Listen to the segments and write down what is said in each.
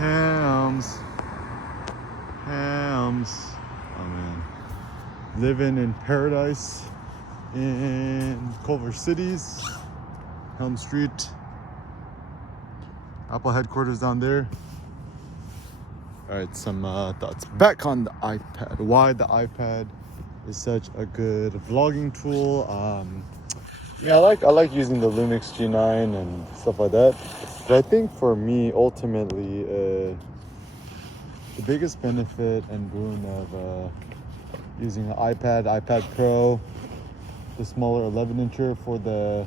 Hams. Hams. Oh man. Living in paradise in Culver Cities. Helm Street. Apple headquarters down there. Alright, some thoughts. Back on the iPad. Why the iPad is such a good vlogging tool. Yeah, I like using the Lumix G9 and stuff like that. But I think for me, ultimately, the biggest benefit and boon of using the iPad Pro, the smaller 11-incher for the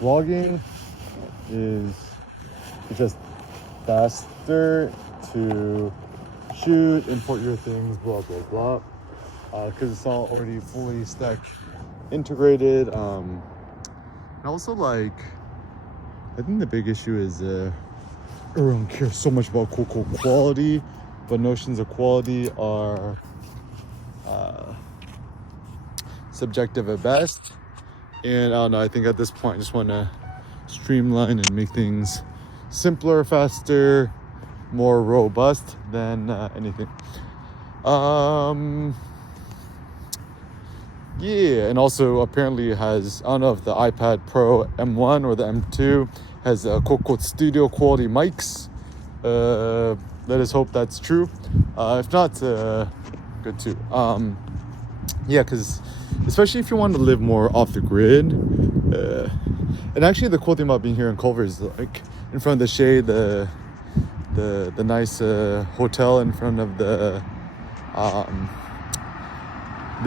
vlogging is just faster to shoot, import your things, blah, blah, blah. Because it's all already fully stacked, integrated. And also, like, I think the big issue is everyone cares so much about quality, but notions of quality are subjective at best. And I don't know, I think at this point I just want to streamline and make things simpler, faster, more robust than anything. Yeah, and also apparently it has, I don't know if the iPad Pro M1 or the M2 has quote studio quality mics. Let us hope that's true. If not, good too. Yeah, because especially if you want to live more off the grid. And actually the cool thing about being here in Culver is like in front of the shade, the nice hotel in front of the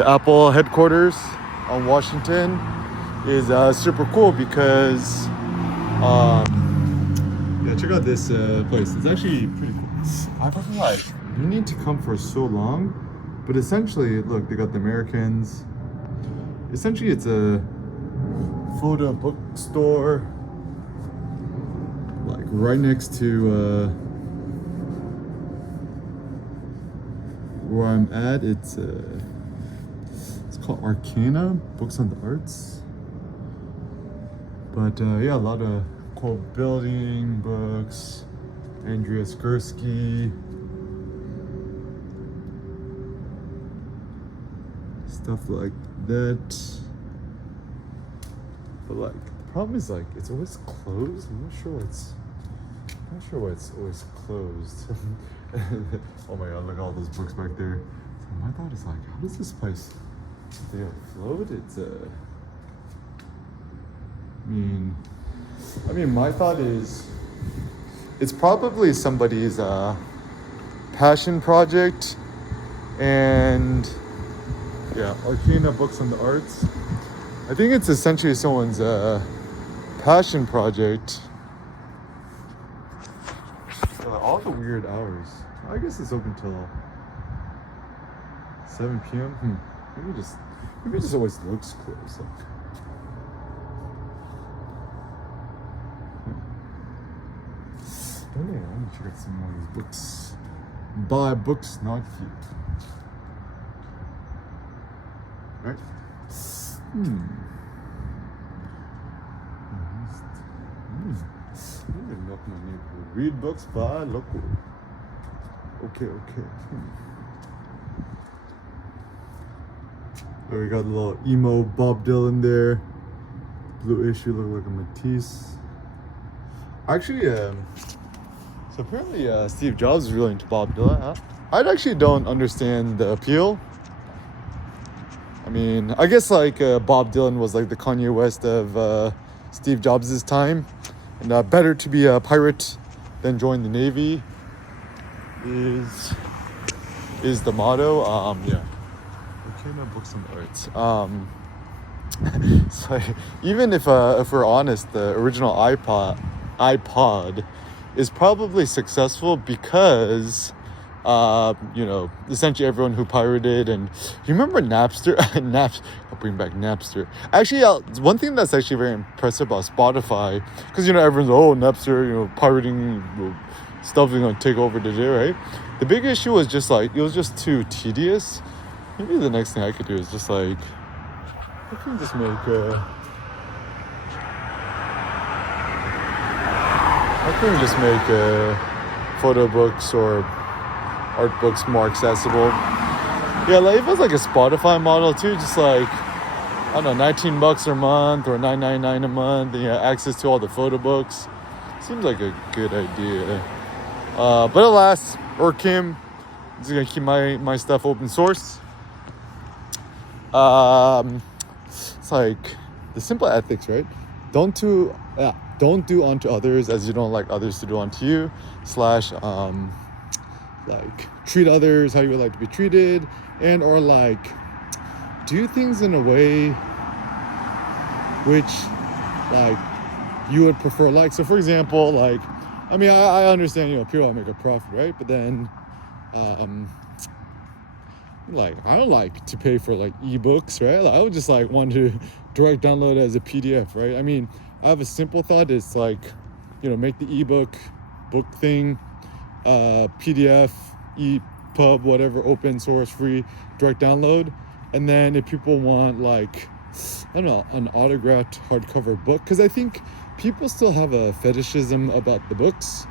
Apple headquarters on Washington is super cool because yeah, check out this place. It's actually pretty cool. I've been like meaning to come for so long, but essentially, look, they got the Americans. Essentially, it's a photo bookstore, like right next to where I'm at. It's called Arcana, Books on the Arts. But yeah, a lot of cool building books, Andrea Skursky, stuff like that. But like, the problem is like, it's always closed. I'm not sure why it's always closed. Oh my god, look at all those books back there. So my thought is like, how does this place stay afloat? It's I mean, my thought is, it's probably somebody's passion project, and yeah, Arcana Books on the Arts. I think it's essentially someone's passion project. All the weird hours. I guess it's open till 7 p.m. Maybe it just always looks closed. Like. Anyway, I'm gonna check out some more of these books. Buy books, not feet. Right? Milk my neighborhood. Read books, buy local. Okay. Oh, we got a little emo Bob Dylan there. Blue issue look like a Matisse. Actually, so apparently Steve Jobs is really into Bob Dylan. Huh? I actually don't understand the appeal. I mean, I guess like Bob Dylan was like the Kanye West of Steve Jobs' time. And better to be a pirate than join the Navy is the motto. Yeah. Okay, no books on the arts. So even if we're honest, the original iPod is probably successful because essentially everyone who pirated, and you remember Napster? I'll bring back Napster. Actually, one thing that's actually very impressive about Spotify, because everyone's Napster, pirating stuff is gonna take over today, right? The big issue was just like it was just too tedious. Maybe the next thing I could do is just like I can just make How can we just make photo books or art books more accessible? Yeah, like if it's like a Spotify model too, just like, I don't know, $19 a month or $9.99 a month, and you have access to all the photo books. Seems like a good idea. But alas, OrCam is gonna keep my stuff open source. It's like the simple ethics, right? Don't do unto others as you don't like others to do unto you. / like treat others how you would like to be treated, and or like do things in a way which like you would prefer. Like, so for example, like, I mean, I understand, you know, people want to make a profit, right? But then like, I don't like to pay for like ebooks, right? Like, I would just like want to direct download it as a PDF, right? I mean, I have a simple thought. It's like, you know, make the ebook book thing PDF, EPUB, whatever, open source, free, direct download. And then if people want like, I don't know, an autographed hardcover book, because I think people still have a fetishism about the books.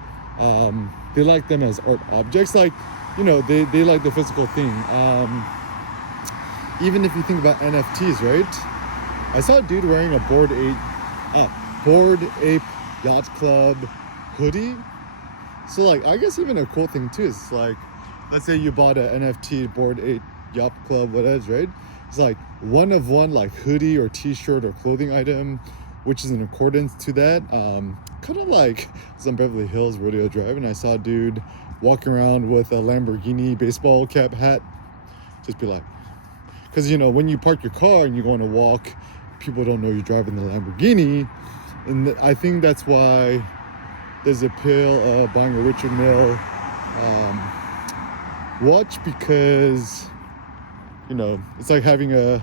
They like them as art objects, like, you know, they like the physical thing. Even if you think about NFTs, right? I saw a dude wearing a Bored Ape Yacht Club hoodie. So like, I guess even a cool thing too is like, let's say you bought an NFT Bored Ape Yacht Club, whatever, right? It's like one of one like hoodie or t-shirt or clothing item, which is in accordance to that. Kind of like I was on Beverly Hills Rodeo Drive and I saw a dude walking around with a Lamborghini baseball cap hat. Just be like, because you know, when you park your car and you go on a walk, people don't know you're driving the Lamborghini. And I think that's why there's appeal of buying a Richard Mille watch, because you know, it's like having a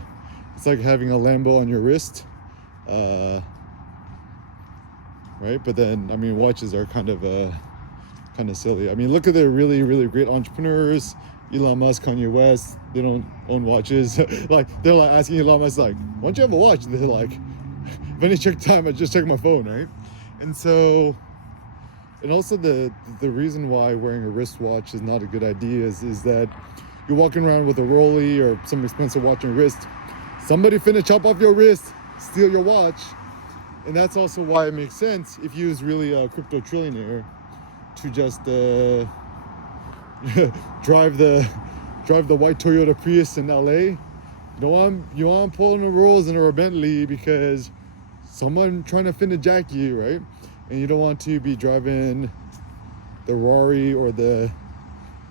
Lambo on your wrist, right? But then, I mean, watches are kind of silly. I mean, look at the really, really great entrepreneurs, Elon Musk, Kanye West. They don't own watches. Like, they're like asking Elon Musk, like, why don't you have a watch? They're like, if I need to check time, I just check my phone, right? And so, and also the reason why wearing a wristwatch is not a good idea is that you're walking around with a Rollie or some expensive watch on your wrist. Somebody finna chop off your wrist, steal your watch. And that's also why it makes sense if you was really a crypto trillionaire to just drive the white Toyota Prius in LA. You want pulling the rolls in a Bentley because someone trying to finna jack you, right? And you don't want to be driving the Rari or the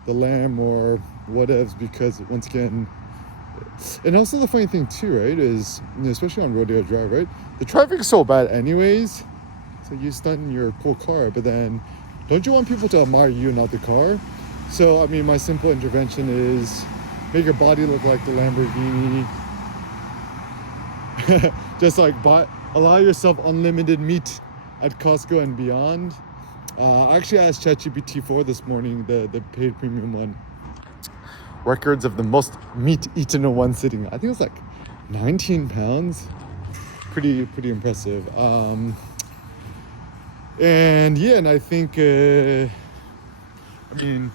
Lamb or whatevs, because once again, and also the funny thing too, right, is, you know, especially on Rodeo Drive, right, the traffic's so bad anyways, so you stunt in your cool car, but then don't you want people to admire you, not the car? So I mean, my simple intervention is make your body look like the Lamborghini. Just like allow yourself unlimited meat at Costco and beyond. I actually asked ChatGPT-4 this morning, the paid premium one, records of the most meat eaten in one sitting. I think it was like 19 pounds. Pretty impressive. And yeah, and I think I mean,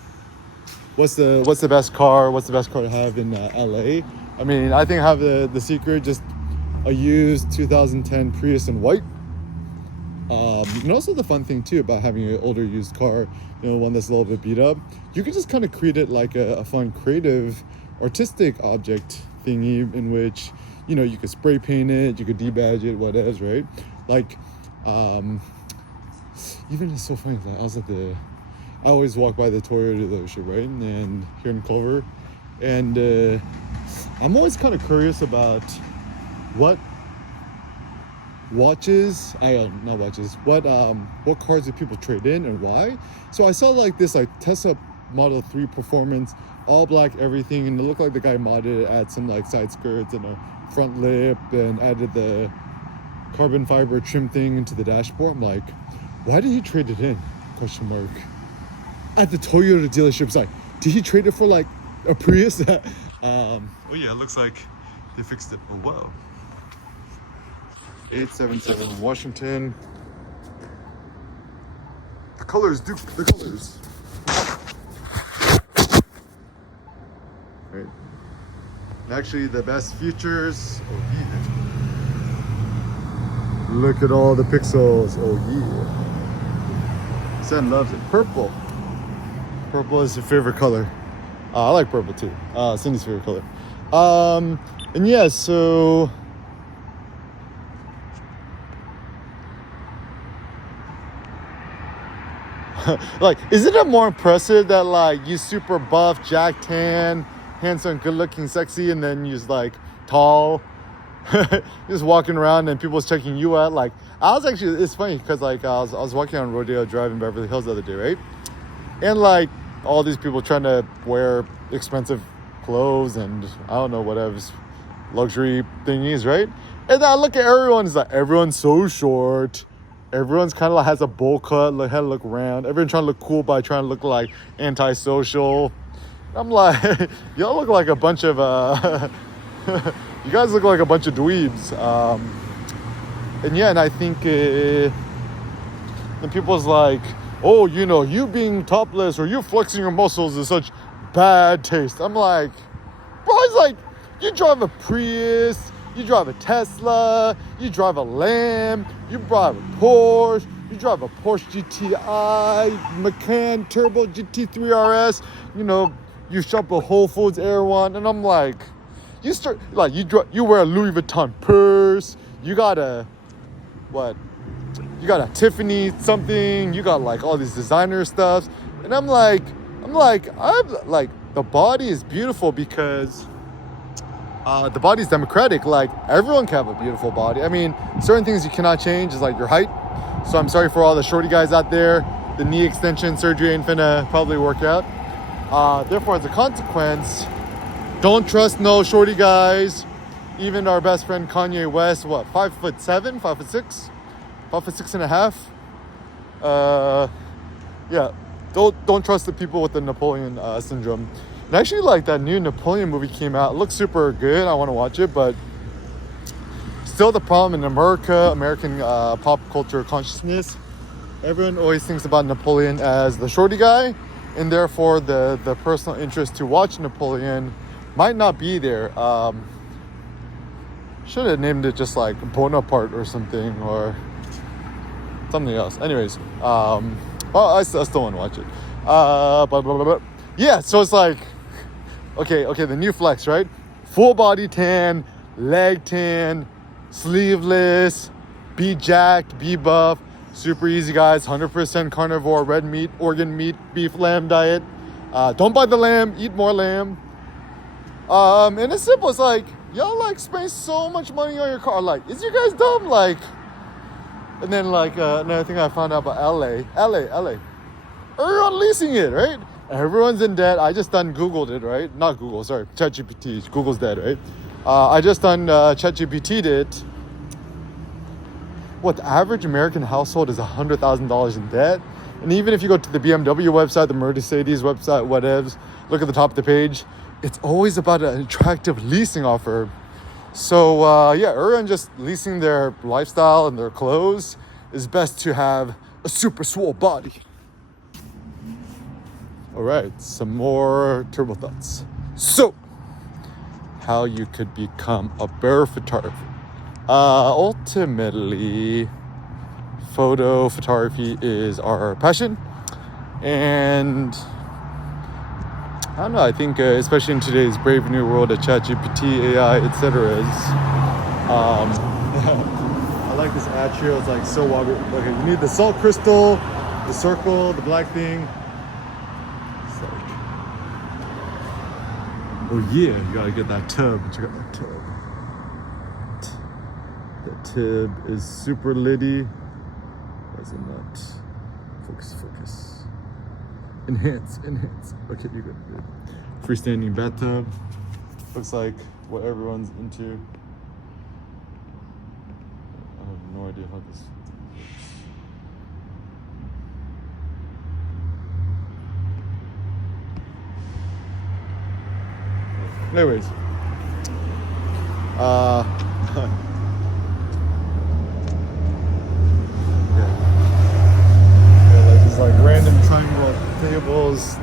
what's the best car? What's the best car to have in LA? I mean, I think I have the secret, just a used 2010 Prius in white. And also the fun thing too about having an older used car, you know, one that's a little bit beat up, you can just kind of create it like a fun, creative, artistic object thingy in which, you know, you could spray paint it, you could debadge it, whatever, right? Like, even it's so funny, like I always walk by the Toyota dealership, right? And here in Culver, and I'm always kind of curious about what cars do people trade in and why. So I saw like this like Tesla Model 3 Performance, all black everything, and it looked like the guy modded it, add some like side skirts and a front lip, and added the carbon fiber trim thing into the dashboard. I'm like, why did he trade it in? ? At the Toyota dealership, it's like, did he trade it for like a Prius? Oh yeah, it looks like they fixed it. Oh wow. 877 Washington. colors, Duke, the colors. Right. And actually, the best features. Oh yeah. Look at all the pixels. Oh yeah. Sen loves it. Purple. Purple is your favorite color. I like purple too. Cindy's favorite color. And yeah, so like, isn't it more impressive that like you super buff, jack tan, handsome, good looking, sexy, and then you're like tall, just walking around and people's checking you out? Like, I was actually, it's funny because like I was walking on Rodeo Drive in Beverly Hills the other day, right? And like all these people trying to wear expensive clothes and I don't know whatever luxury thingies, right? And then I look at everyone, it's like everyone's so short. Everyone's kind of like has a bowl cut, like had to look round. Everyone trying to look cool by trying to look like antisocial. I'm like, y'all look like a bunch of you guys look like a bunch of dweebs. And yeah, and I think then people's like, oh, you know, you being topless or you flexing your muscles is such bad taste. I'm like, bro, it's like you drive a Prius, you drive a Tesla, you drive a Lamb, you drive a Porsche, you drive a Porsche GTI, Macan Turbo GT3 RS, you know, you shop at Whole Foods Air One, and I'm like, you wear a Louis Vuitton purse, you got a Tiffany something, you got like all these designer stuff, and I'm like, the body is beautiful because the body's democratic. Like everyone can have a beautiful body. I mean, certain things you cannot change is like your height. So I'm sorry for all the shorty guys out there. The knee extension surgery ain't finna probably work out. Therefore, as a consequence, don't trust no shorty guys. Even our best friend Kanye West, 5'7", 5'6", 5'6.5". Yeah, don't trust the people with the Napoleon syndrome. And actually, like that new Napoleon movie came out. It looks super good. I want to watch it, but still the problem in American pop culture consciousness. Everyone always thinks about Napoleon as the shorty guy, and therefore the personal interest to watch Napoleon might not be there. Should have named it just like Bonaparte or something, or something else. Anyways, well, I still want to watch it. But yeah, so it's like, okay, the new flex, right? Full body tan, leg tan, sleeveless, be jacked, be buff, super easy, guys. 100% carnivore, red meat, organ meat, beef, lamb diet. Don't buy the lamb, eat more lamb. And it's simple. It's like, y'all like spend so much money on your car. Like, is you guys dumb? Like, and then like another thing I found out about LA. Everyone leasing it, right? Everyone's in debt. I just done Googled it, right? Not Google, sorry, ChatGPT. Google's dead, right? I just done ChatGPT'd it. What, the average American household is $100,000 in debt? And even if you go to the BMW website, the Mercedes website, whatevs, look at the top of the page, it's always about an attractive leasing offer. So yeah, everyone just leasing their lifestyle and their clothes is best to have a super swole body. All right, some more turbo thoughts. So, how you could become a better photographer. Ultimately, photography is our passion, and I don't know, I think especially in today's brave new world of ChatGPT, AI, etc. I like this ad here. It's like, so what? Okay, you need the salt crystal, the circle, the black thing. It's like, oh yeah, you gotta get that tub. Check out that tub. That tub is super litty. Does it not? Focus. Enhance. Okay, you're good. Freestanding bathtub. Looks like what everyone's into. I have no idea how this works. Anyways. Yeah, like tables.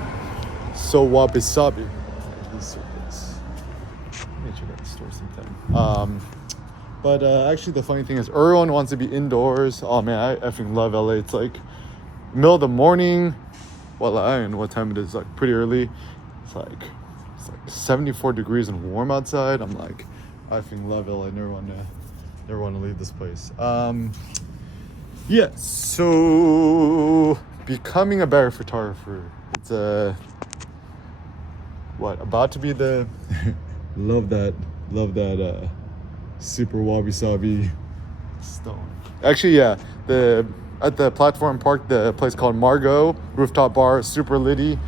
So wabi sabi. These circles. Let me check out the store sometime. But actually, the funny thing is, everyone wants to be indoors. Oh man, I effing love LA. It's like middle of the morning. Well, I don't know what time it is. Like pretty early. It's like 74 degrees and warm outside. I'm like, I effing love LA. Never want to leave this place. Yeah. So becoming a better photographer. It's about to be the love that super wabi sabi stone. Actually, yeah, at the platform park, the place called Margot rooftop bar, super litty.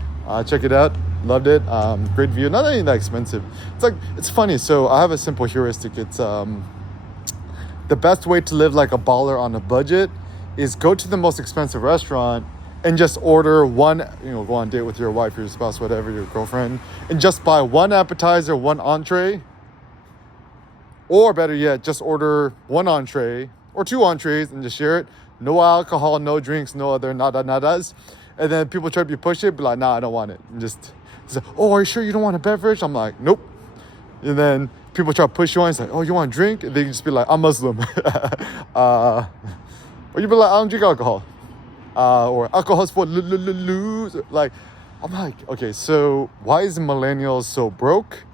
Check it out. Loved it. Great view. Not anything that expensive. It's funny. So I have a simple heuristic. It's the best way to live like a baller on a budget is go to the most expensive restaurant and just order one, go on a date with your wife, your spouse, whatever, your girlfriend, and just buy one appetizer, one entree. Or better yet, just order one entree or two entrees and just share it. No alcohol, no drinks, no other nadas. And then people try to be pushy, be like, nah, I don't want it. And just say, oh, are you sure you don't want a beverage? I'm like, nope. And then people try to push you on. It's like, oh, you want a drink? And they just be like, I'm Muslim. Or you be like, I don't drink alcohol. Or alcohol's for losers. Like, I'm like, okay, so why is millennials so broke?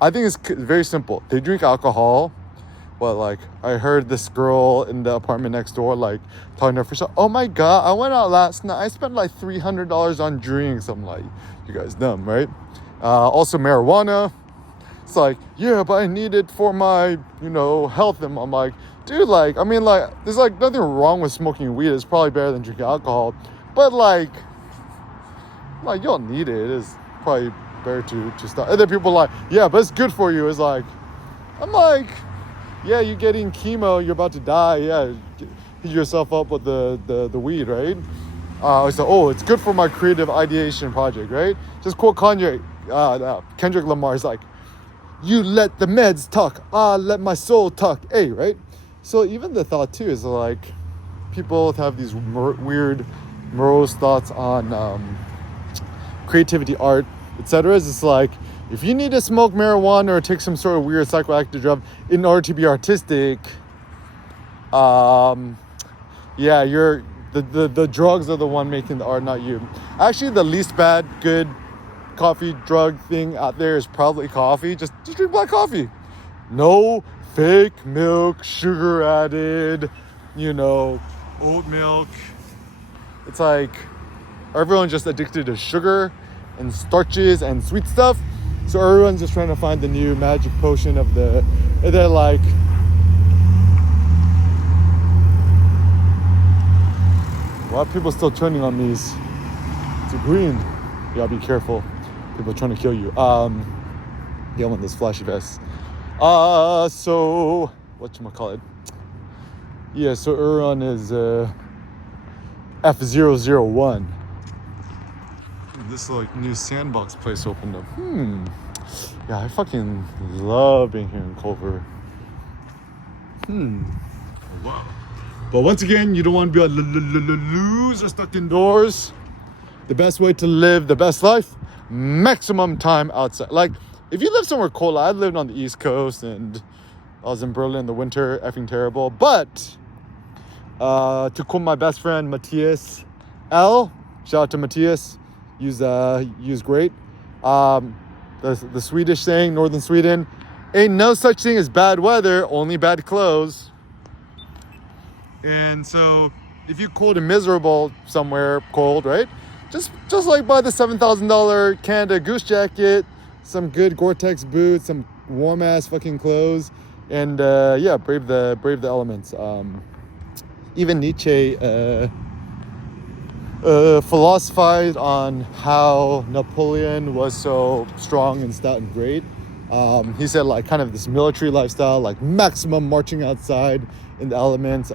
I think it's very simple. They drink alcohol. But like, I heard this girl in the apartment next door, like, talking to her friend, oh my God, I went out last night. I spent like $300 on drinks. I'm like, you guys dumb, right? Also marijuana. It's like, yeah, but I need it for my, health. And I'm like, dude, there's like nothing wrong with smoking weed. It's probably better than drinking alcohol. But like you don't need it. It's probably better to stop. And then people are like, yeah, but it's good for you. It's like, I'm like, yeah, you're getting chemo, you're about to die. Yeah, hit yourself up with the weed, right? So, it's good for my creative ideation project, right? Just quote Kanye, Kendrick Lamar's like, you let the meds talk, let my soul talk, right? So even the thought too is like, people have these weird morose thoughts on creativity, art, etc. It's just like, if you need to smoke marijuana or take some sort of weird psychoactive drug in order to be artistic, you're the drugs are the one making the art, not you. Actually, the least bad good coffee drug thing out there is probably coffee. Just drink black coffee. No fake milk, sugar added, oat milk. It's like everyone's just addicted to sugar and starches and sweet stuff. So everyone's just trying to find the new magic potion and they're like, why are people still turning on these? It's green. Yeah, be careful. People are trying to kill you. Yeah, one of those flashy vests. So, whatchamacallit? Yeah, so Uran is F001. This like new sandbox place opened up. Yeah, I fucking love being here in Culver. Wow. But once again, you don't want to be a loser stuck indoors. The best way to live the best life, maximum time outside. Like, if you live somewhere cold, I lived on the East Coast and I was in Berlin in the winter, effing terrible. But to quote my best friend Matthias L, shout out to Matthias. Use great. The Swedish saying, Northern Sweden, ain't no such thing as bad weather, only bad clothes. And so if you cold and miserable somewhere cold, right? Just like buy the $7,000 Canada Goose jacket, some good Gore-Tex boots, some warm ass fucking clothes, and brave the elements. Even Nietzsche philosophized on how Napoleon was so strong and stout and great. He said like kind of this military lifestyle, like maximum marching outside in the elements.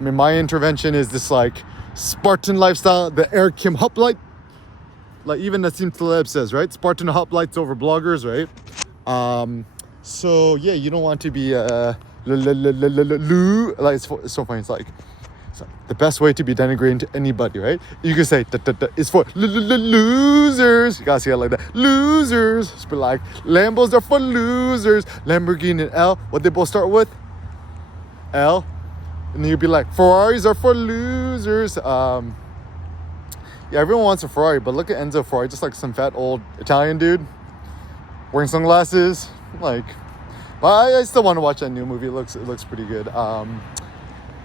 My intervention is this like Spartan lifestyle, the Eric Kim hoplite. Like even Nassim Taleb says, right? Spartan hoplites over bloggers, right? So yeah, you don't want to be like it's so funny. It's like So the best way to be denigrating to anybody, right? You can say it's for losers. You gotta see it like that. Losers. Just be like, Lambos are for losers. Lamborghini and L, what they both start with? L. And then you'd be like, Ferraris are for losers. Yeah, everyone wants a Ferrari, but look at Enzo Ferrari, just like some fat old Italian dude wearing sunglasses. Like, but I still want to watch that new movie. It looks pretty good.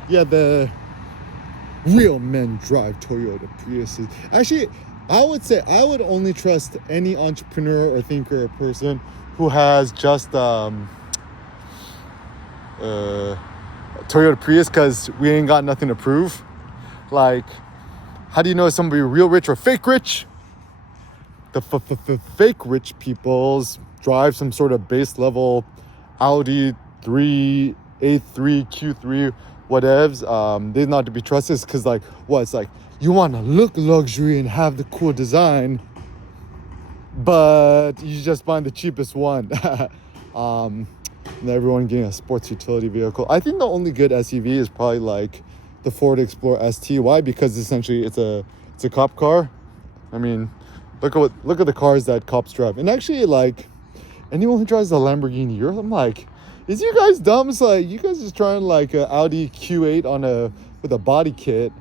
Yeah, the real men drive Toyota Priuses. Actually, I would say I would only trust any entrepreneur or thinker or person who has just Toyota Prius, because we ain't got nothing to prove. Like, how do you know if somebody real rich or fake rich? The fake rich peoples drive some sort of base level Audi 3, A3, Q3, whatevs. They're not to be trusted, because like, what? It's like, you want to look luxury and have the cool design, but you just find the cheapest one. And everyone getting a sports utility vehicle. I think the only good SUV is probably like the Ford Explorer ST. Why? Because essentially it's a cop car. I mean, look at the cars that cops drive. And actually, like, anyone who drives a Lamborghini, I'm like, is you guys dumb? It's like, you guys just trying like an Audi Q8 with a body kit.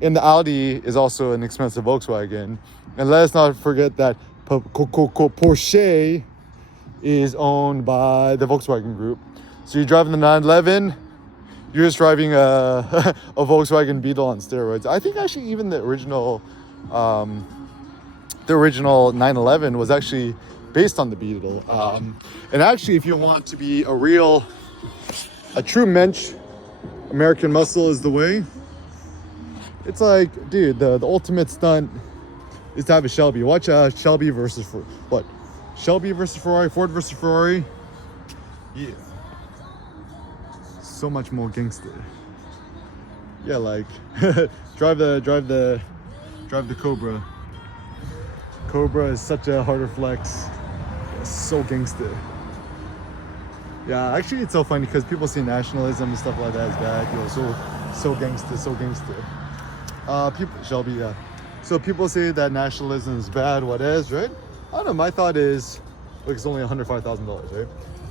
And the Audi is also an expensive Volkswagen. And let's not forget that Porsche is owned by the Volkswagen Group. So you're driving the 911, you're just driving a Volkswagen Beetle on steroids. I think actually even the original 911 was actually based on the Beetle. And actually, if you want to be a true mensch, American muscle is the way. It's like, dude, the ultimate stunt is to have a Shelby. Watch Shelby versus what? Shelby versus Ferrari, Ford versus Ferrari. Yeah. So much more gangster. Yeah, like drive the Cobra. Cobra is such a harder flex. It's so gangster. Yeah, actually it's so funny because people see nationalism and stuff like that as bad. Yo, so gangster. Shelby, yeah. So people say that nationalism is bad, what is, right? I don't know, my thought is, look, it's only $105,000,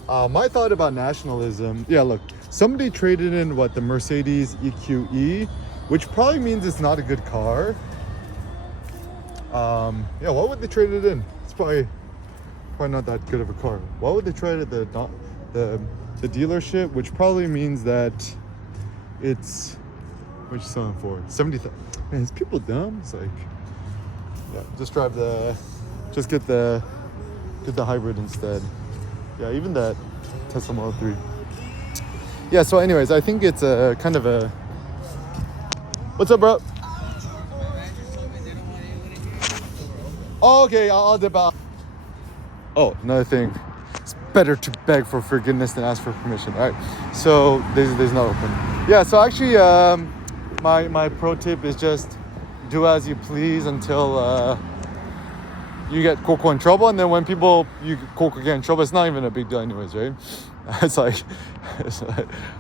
right? My thought about nationalism, yeah, look, somebody traded in the Mercedes EQE, which probably means it's not a good car. Yeah, why would they trade it in? It's probably not that good of a car. Why would they trade it at the dealership, which probably means that it's, what you selling for? 70,000. Man, is people dumb? It's like, yeah, just get the hybrid instead. Yeah, even that Tesla Model 3. Yeah, so anyways, I think it's a kind of a... What's up, bro? Oh, okay, I'll dip out. Oh, another thing. It's better to beg for forgiveness than ask for permission. All right, so there's not open. Yeah, so actually, my pro tip is just do as you please until... you get Coco in trouble, and then when Coco get in trouble, it's not even a big deal anyways, right? It's like,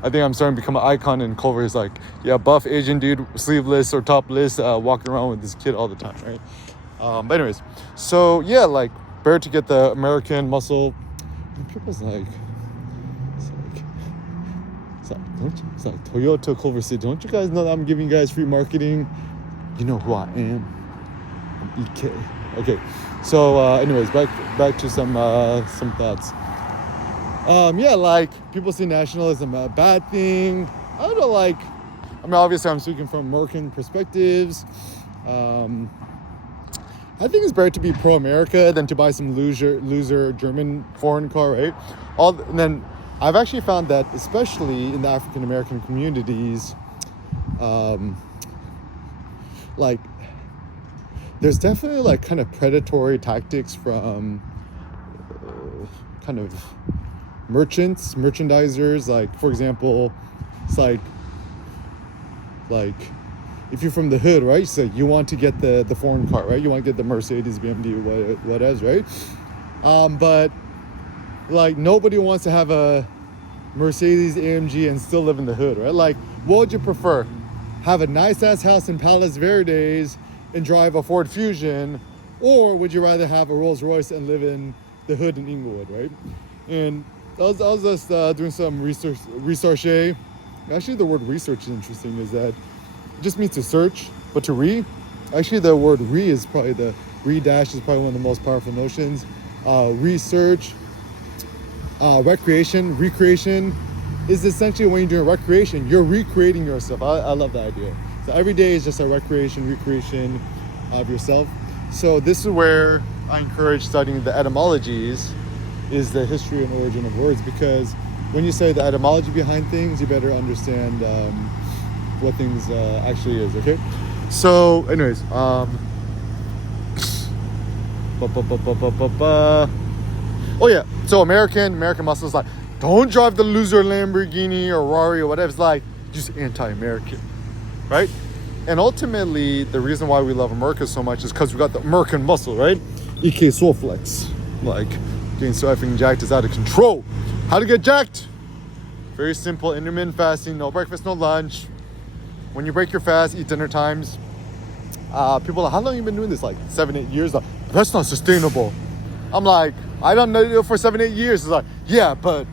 I think I'm starting to become an icon in Culver. Is like, yeah, buff Asian dude, sleeveless or topless, walking around with this kid all the time, right? But anyways, so yeah, like, better to get the American muscle. And people's like, it's like Toyota Culver City. Don't you guys know that I'm giving you guys free marketing? You know who I am. I'm EK. Okay, so anyways, back to some thoughts. Yeah, like, people see nationalism a bad thing. I don't know, like, I mean, obviously I'm speaking from American perspectives. I think it's better to be pro-America than to buy some loser German foreign car, right? And then I've actually found that, especially in the African American communities, like, there's definitely like kind of predatory tactics from kind of merchandisers. Like, for example, it's like if you're from the hood, right? So you want to get the foreign car, right? You want to get the Mercedes, BMW, whatever, right? But like, nobody wants to have a Mercedes AMG and still live in the hood, right? Like, what would you prefer? have a nice ass house in Palos Verdes and drive a Ford Fusion, or would you rather have a Rolls Royce and live in the hood in Inglewood, right? And I was just doing some research. Actually, the word research is interesting. Is that it just means to search, but to actually the word is probably the dash is probably one of the most powerful notions. Research, recreation is essentially when you're doing recreation, you're recreating yourself. I love that idea. So every day is just a recreation of yourself. So this is where I encourage studying the etymologies, is the history and origin of words, because when you say the etymology behind things, you better understand what things actually is, okay? So anyways, oh yeah, so American muscle is like, don't drive the loser Lamborghini or Rari or whatever. It's like just anti-American, right? And ultimately, the reason why we love America so much is because we got the American muscle, right? EK Soulflex. Like, getting so effing jacked is out of control. How to get jacked? Very simple, intermittent fasting, no breakfast, no lunch. When you break your fast, eat dinner times. People are like, how long have you been doing this? Like 7-8 years? Like, that's not sustainable. I'm like, I don't know you for 7-8 years. It's like, yeah, but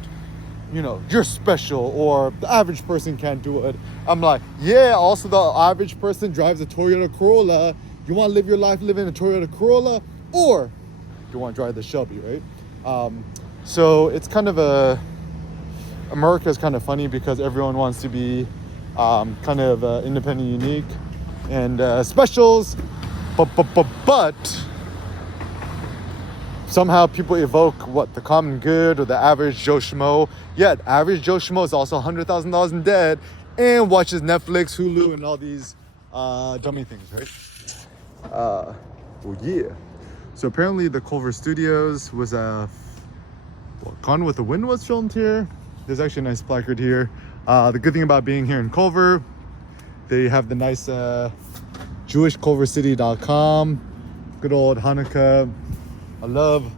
you know, you're special, or the average person can't do it. I'm like, yeah, also the average person drives a Toyota Corolla. You want to live your life living a Toyota Corolla, or you want to drive the Shelby, right? So it's kind of America is kind of funny because everyone wants to be kind of independent, unique, and specials, but somehow people evoke the common good or the average Joe Schmo. Yeah, the average Joe Schmo is also $100,000 in debt and watches Netflix, Hulu, and all these dummy things, right? Oh yeah. So apparently the Culver Studios was Gone with the Wind was filmed here. There's actually a nice placard here. The good thing about being here in Culver, they have the nice JewishCulverCity.com. Good old Hanukkah. I love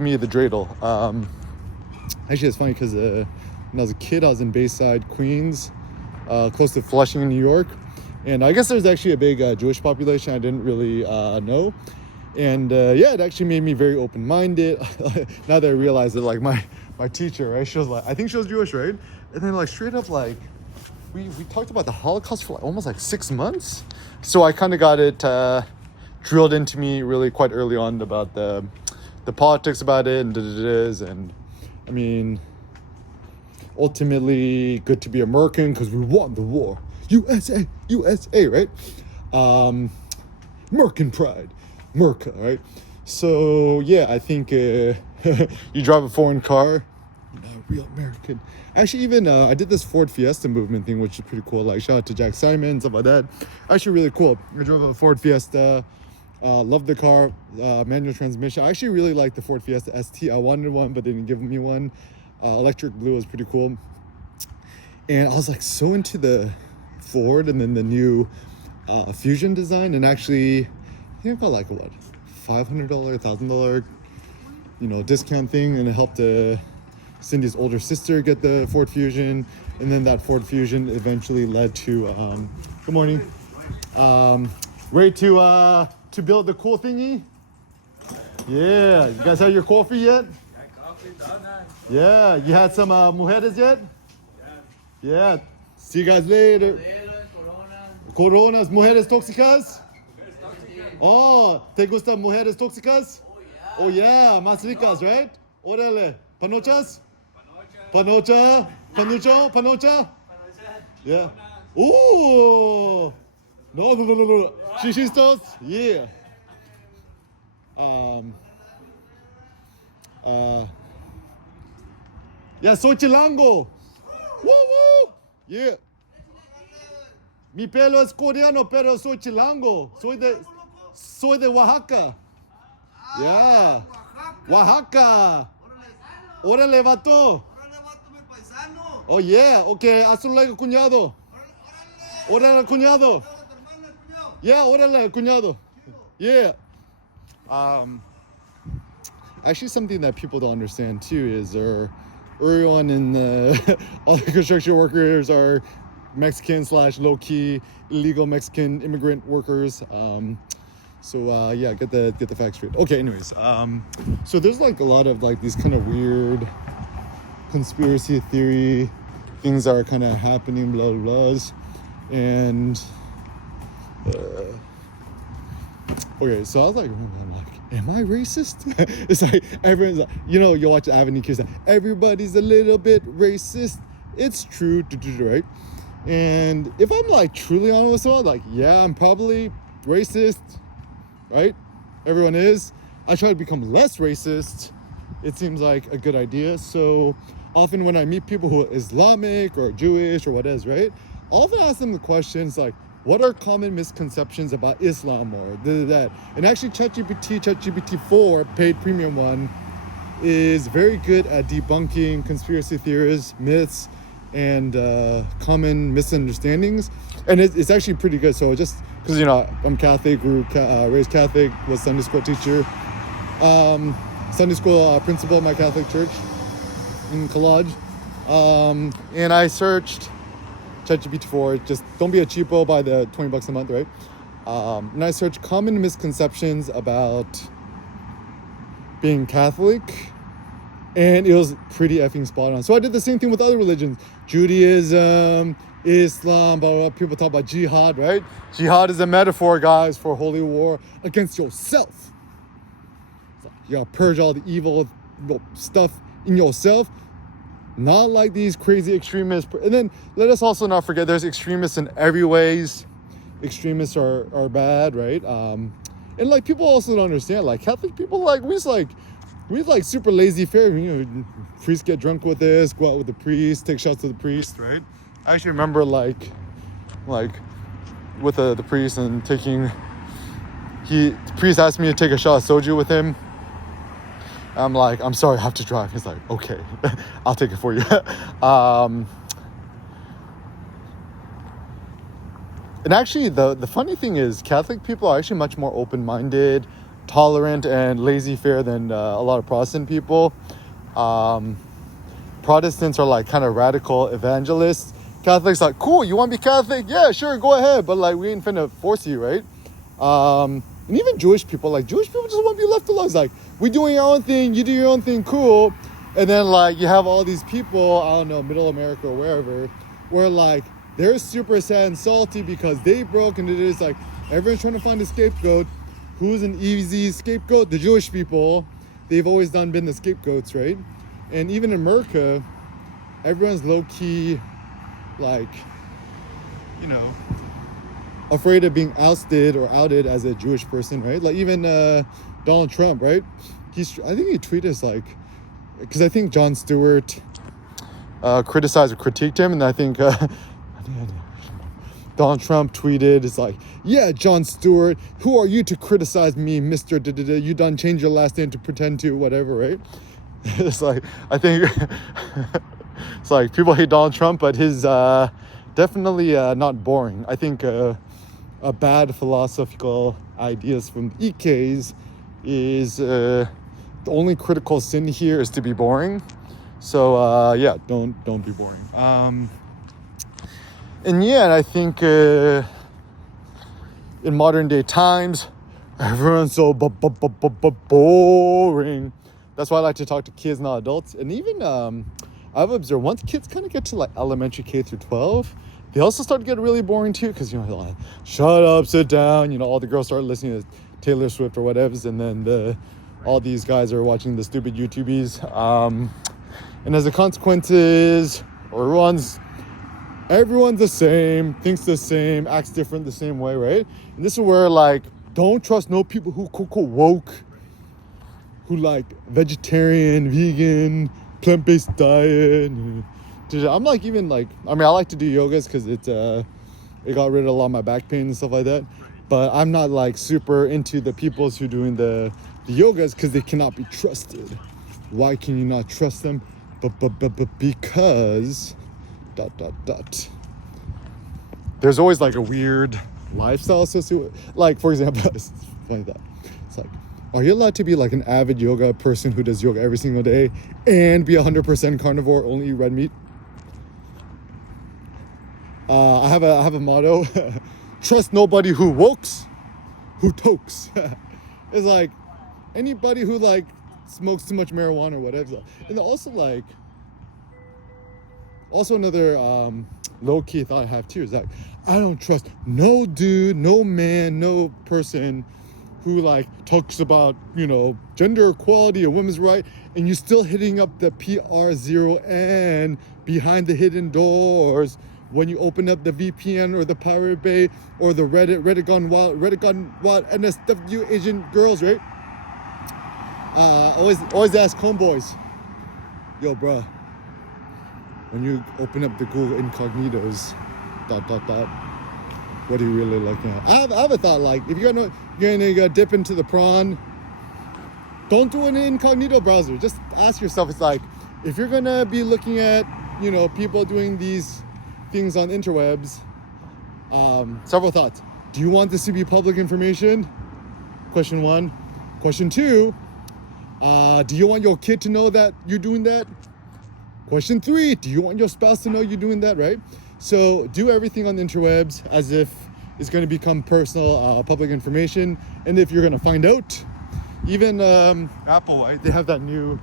me the dreidel. Actually, it's funny because when I was a kid, I was in Bayside, Queens, close to Flushing, New York. And I guess there's actually a big Jewish population I didn't really know. And yeah, it actually made me very open-minded. Now that I realize that, like, my teacher, right, she was like, I think she was Jewish, right? And then, like, straight up, like, we talked about the Holocaust for like almost like 6 months. So I kind of got it drilled into me really quite early on about the politics about it and and I mean, ultimately good to be American because we won the war. USA, right? American pride, America, right? So yeah, I think you drive a foreign car, you're not a real American. Actually, even I did this Ford Fiesta movement thing, which is pretty cool. Like, shout out to Jack Simon, stuff like that. Actually, really cool. I drove a Ford Fiesta. Loved the car, manual transmission. I actually really liked the Ford Fiesta ST. I wanted one, but they didn't give me one. Electric blue was pretty cool. And I was like so into the Ford and then the new Fusion design. And actually, I think I got like what, $500, $1,000, discount thing, and it helped Cindy's older sister get the Ford Fusion, and then that Ford Fusion eventually led to good morning, ready to build the cool thingy. Yeah, you guys had your coffee yet? Yeah, you had some mujeres yet? Yeah, see you guys later. Coronas, mujeres tóxicas. Oh, ¿te gustan mujeres tóxicas? Oh yeah, más ricas, right? Órale, panochas? Panocha? Panucho? Panocha? Yeah. Ooh! No. Shishistos? Yeah. Yeah, soy chilango. Woo woo! Yeah. Mi pelo es coreano, pero soy chilango. Soy de Oaxaca. Yeah. Oaxaca. Órale, vato. Oh yeah, okay, hazle cuñado. Órale, cuñado. Yeah, órale, cuñado. Yeah. Actually, something that people don't understand too is everyone in all the construction workers are Mexican / low-key illegal Mexican immigrant workers. Yeah, get the facts straight. Okay, anyways, so there's like a lot of like these kind of weird conspiracy theory things that are kind of happening, blah blah blahs, and okay, so I was like, am I racist? It's like everyone's like, you watch Avenue Kids, like, everybody's a little bit racist. It's true, right? And if I'm like truly honest with someone, like, yeah, I'm probably racist, right? Everyone is. I try to become less racist. It seems like a good idea. So often when I meet people who are Islamic or Jewish or whatever, right? I often ask them the questions like, what are common misconceptions about Islam or that? And actually ChatGPT 4, paid premium one, is very good at debunking conspiracy theories, myths, and common misunderstandings. And it's actually pretty good. So just because, I'm Catholic, raised Catholic, was Sunday school teacher, Sunday school principal at my Catholic church in Collage. And I searched ChatGPT 4, just don't be a cheapo by the $20 a month, right? And I searched common misconceptions about being Catholic, and it was pretty effing spot on. So I did the same thing with other religions, Judaism, Islam, blah, blah, blah. People talk about jihad, right? Jihad is a metaphor, guys, for holy war against yourself. So you gotta purge all the evil stuff in yourself. Not like these crazy extremists. And then let us also not forget there's extremists in every ways. Extremists are bad, right? And like people also don't understand, like Catholic people, like we super lazy fair. Priests get drunk with this, go out with the priest, take shots to the priest, right? I actually remember like with the priest and the priest asked me to take a shot of soju with him. I'm like, I'm sorry, I have to drive. He's like, okay, I'll take it for you. And actually, the funny thing is, Catholic people are actually much more open-minded, tolerant, and laissez-faire than a lot of Protestant people. Protestants are like kind of radical evangelists. Catholics like, cool, you want to be Catholic? Yeah, sure, go ahead. But like, we ain't finna force you, right? And even Jewish people just want to be left alone. It's like, we doing our own thing, you do your own thing, cool. And then like you have all these people, I don't know, Middle America or wherever, where like they're super sad and salty because they broke, and it is like everyone's trying to find a scapegoat. Who's an easy scapegoat? The Jewish people. They've always been the scapegoats, right? And even in America, everyone's low-key like, afraid of being ousted or outed as a Jewish person, right? Like even Donald Trump, right? I think he tweeted like, because I think Jon Stewart criticized or critiqued him, and I think Donald Trump tweeted, it's like, yeah, Jon Stewart, who are you to criticize me, Mr. You done changed your last name to pretend to whatever, right? It's like, I think it's like people hate Donald Trump, but his definitely not boring. I think a bad philosophical ideas from EKs is the only critical sin here is to be boring. So yeah, don't be boring. And I think in modern day times, everyone's so boring. That's why I like to talk to kids, not adults. And even I've observed once kids kind of get to like elementary K through 12, they also start to get really boring too, because like, shut up, sit down. All the girls start listening to Taylor Swift or whatever, and then all these guys are watching the stupid YouTubies. And as a consequences, everyone's the same, thinks the same, acts different the same way, right? And this is where like, don't trust no people who woke, who like vegetarian, vegan, plant-based diet. I'm like, even like, I like to do yogas because it got rid of a lot of my back pain and stuff like that. But I'm not like super into the peoples who doing the yogas because they cannot be trusted. Why can you not trust them? But because ... There's always like a weird lifestyle associated with, like, for example, it's funny that it's like, are you allowed to be like an avid yoga person who does yoga every single day and be 100% carnivore, only eat red meat? I have a motto: trust nobody who wokes, who tokes. It's like anybody who like smokes too much marijuana or whatever. And also like, also another low key thought I have too is that I don't trust no dude, no man, no person who like talks about, you know, gender equality or women's right, and you're still hitting up the PR0N behind the hidden doors when you open up the VPN or the Pirate Bay or the Reddit Gone Wild NSW Asian girls, right? Always ask homeboys, yo, bruh, when you open up the Google Incognitos, ... what are you really looking at? I have a thought, like, if you're gonna dip into the prawn, don't do an incognito browser. Just ask yourself, it's like, if you're gonna be looking at, you know, people doing these things on interwebs, several thoughts. Do you want this to be public information? Question one. Question two, do you want your kid to know that you're doing that? Question three, do you want your spouse to know you're doing that, right? So do everything on the interwebs as if it's going to become personal, public information. And if you're going to find out, even Apple, right? They have that new